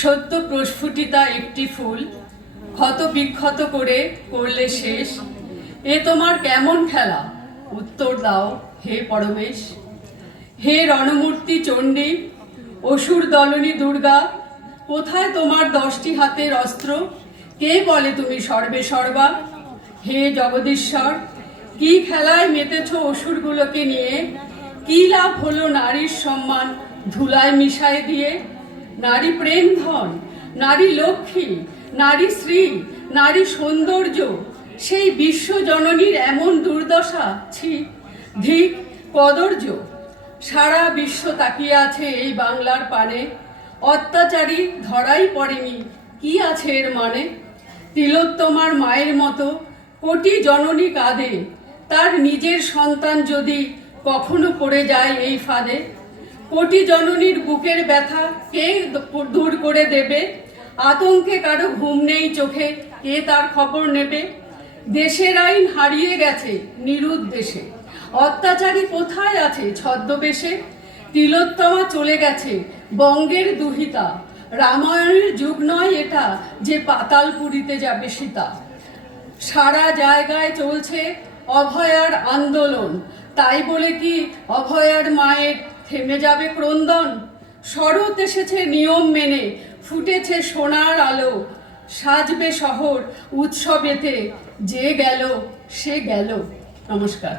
সত্য প্রস্ফুটিতা একটি ফুল, ক্ষত বিক্ষত করে করলে শেষ। এ তোমার কেমন খেলা? উত্তর দাও, হে পরমেশ। হে রণমূর্তি চণ্ডী, অসুর দলনী দুর্গা, কোথায় তোমার দশটি হাতের অস্ত্র? কে বলে তুমি সর্বে সর্বা? হে জগদীশ্বর, কি খেলায় মেতেছ অসুরগুলোকে নিয়ে? কি লাভ হলো নারীর সম্মান ধুলায় মিশায় দিয়ে? নারী প্রেম ধন, নারী লক্ষ্মী, নারী শ্রী নারী সৌন্দর্য, সেই বিশ্ব জননীর এমন দুর্দশা, ছি, ধিক, কদর্য। সারা বিশ্ব তাকিয়ে আছে এই বাংলার পানে। অত্যাচারী ধরাই পড়েনি, কি আছে এর মানে? তিলোত্তমার মায়ের মতো কোটি জননী কাঁদে, তার নিজের সন্তান যদি কখনো পড়ে যায় এই ফাঁদে? কোটি জননীর বুকের ব্যথা কে দূর করে দেবে? আতঙ্কে কারও ঘুম নেই চোখে, কে তার খবর নেবে? দেশের আইন হারিয়ে গেছে নিরুদ্দেশে। অত্যাচারী কোথায় আছে ছদ্মবেশে? তিলোত্তমা চলে গেছে বঙ্গের দুহিতা। রামায়ণের যুগ নয় এটা যে পাতাল পুরীতে যাবে সীতা। সারা জায়গায় চলছে অভয়ার আন্দোলন। তাই বলে কি অভয়ার মায়ের থেমে যাবে ক্রন্দন। শরৎ এসেছে নিয়ম মেনে, ফুটেছে সোনার আলো। সাজবে শহর উৎসবেতে, যে গেল সে গেল। নমস্কার।